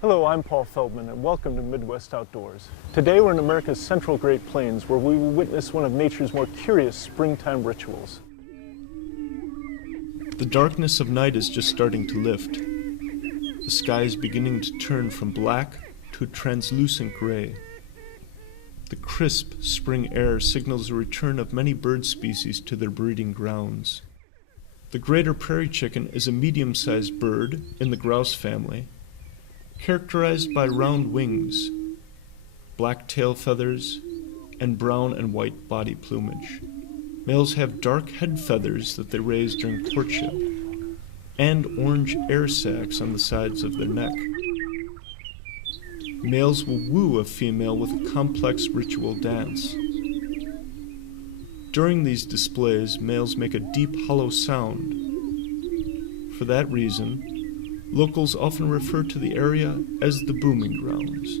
Hello, I'm Paul Feldman, and welcome to Midwest Outdoors. Today we're in America's Central Great Plains, where we will witness one of nature's more curious springtime rituals. The darkness of night is just starting to lift. The sky is beginning to turn from black to a translucent gray. The crisp spring air signals the return of many bird species to their breeding grounds. The greater prairie chicken is a medium-sized bird in the grouse family, characterized by round wings, black tail feathers, and brown and white body plumage. Males have dark head feathers that they raise during courtship, and orange air sacs on the sides of their neck. Males will woo a female with a complex ritual dance. During these displays, males make a deep, hollow sound. For that reason, locals often refer to the area as the booming grounds.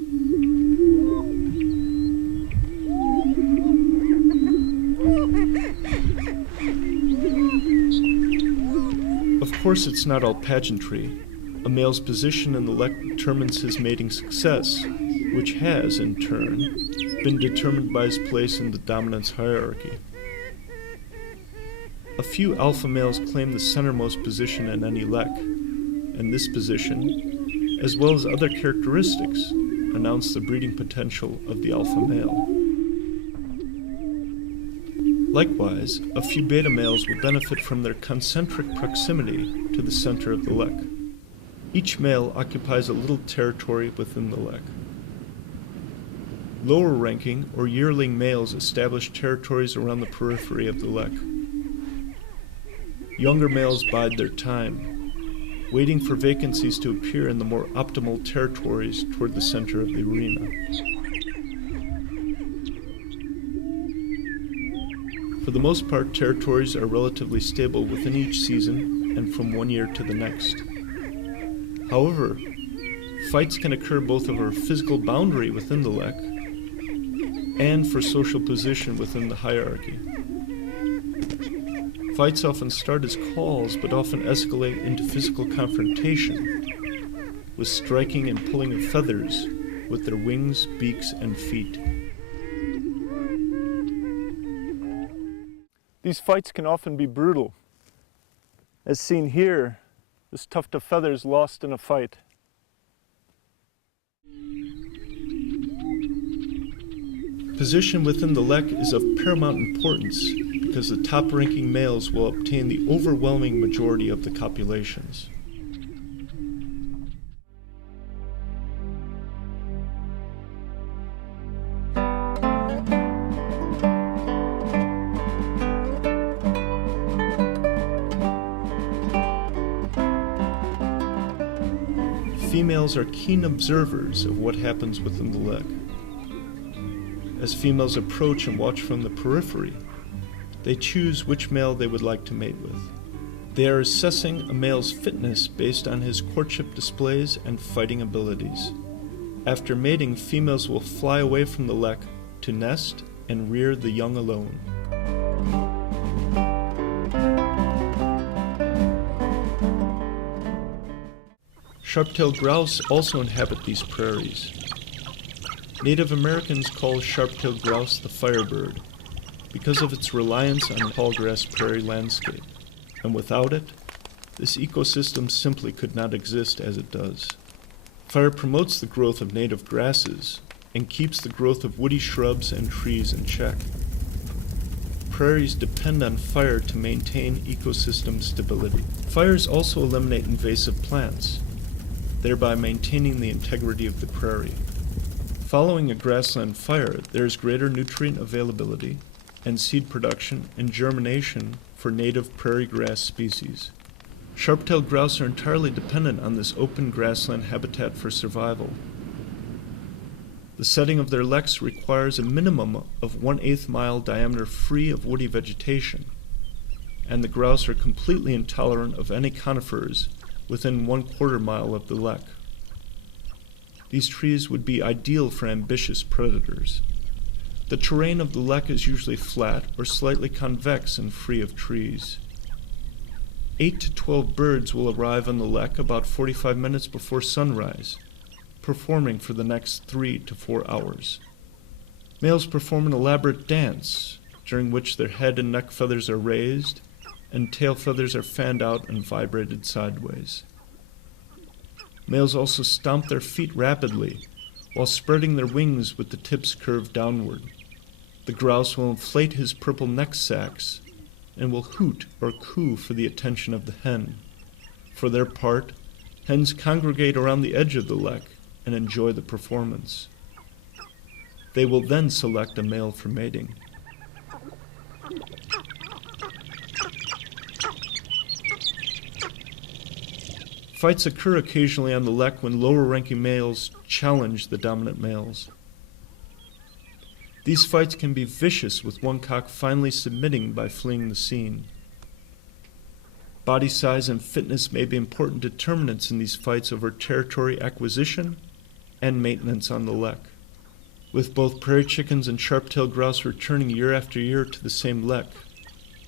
Of course, it's not all pageantry. A male's position in the lek determines his mating success, which has, in turn, been determined by his place in the dominance hierarchy. A few alpha males claim the centermost position in any lek, and this position, as well as other characteristics, announce the breeding potential of the alpha male. Likewise, a few beta males will benefit from their concentric proximity to the center of the lek. Each male occupies a little territory within the lek. Lower-ranking or yearling males establish territories around the periphery of the lek. Younger males bide their time, waiting for vacancies to appear in the more optimal territories toward the center of the arena. For the most part, territories are relatively stable within each season and from one year to the next. However, fights can occur both over a physical boundary within the lek and for social position within the hierarchy. Fights often start as calls, but often escalate into physical confrontation, with striking and pulling of feathers with their wings, beaks, and feet. These fights can often be brutal. As seen here, this tuft of feathers lost in a fight. Position within the lek is of paramount importance because the top-ranking males will obtain the overwhelming majority of the copulations. Females are keen observers of what happens within the lek. As females approach and watch from the periphery, they choose which male they would like to mate with. They are assessing a male's fitness based on his courtship displays and fighting abilities. After mating, females will fly away from the lek to nest and rear the young alone. Sharp-tailed grouse also inhabit these prairies. Native Americans call sharp-tailed grouse the firebird because of its reliance on the tallgrass prairie landscape, and without it, this ecosystem simply could not exist as it does. Fire promotes the growth of native grasses and keeps the growth of woody shrubs and trees in check. Prairies depend on fire to maintain ecosystem stability. Fires also eliminate invasive plants, thereby maintaining the integrity of the prairie. Following a grassland fire, there is greater nutrient availability and seed production and germination for native prairie grass species. Sharp-tailed grouse are entirely dependent on this open grassland habitat for survival. The setting of their leks requires a minimum of 1/8 mile diameter free of woody vegetation, and the grouse are completely intolerant of any conifers within 1/4 mile of the lek. These trees would be ideal for ambitious predators. The terrain of the lek is usually flat or slightly convex and free of trees. 8 to 12 birds will arrive on the lek about 45 minutes before sunrise, performing for the next 3 to 4 hours. Males perform an elaborate dance, during which their head and neck feathers are raised, and tail feathers are fanned out and vibrated sideways. Males also stomp their feet rapidly, while spreading their wings with the tips curved downward. The grouse will inflate his purple neck sacs, and will hoot or coo for the attention of the hen. For their part, hens congregate around the edge of the lek and enjoy the performance. They will then select a male for mating. Fights occur occasionally on the lek when lower-ranking males challenge the dominant males. These fights can be vicious, with one cock finally submitting by fleeing the scene. Body size and fitness may be important determinants in these fights over territory acquisition and maintenance on the lek. With both prairie chickens and sharp-tailed grouse returning year after year to the same lek,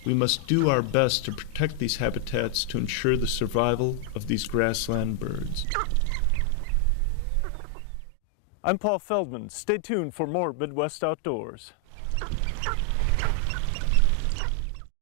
we must do our best to protect these habitats to ensure the survival of these grassland birds. I'm Paul Feldman. Stay tuned for more Midwest Outdoors.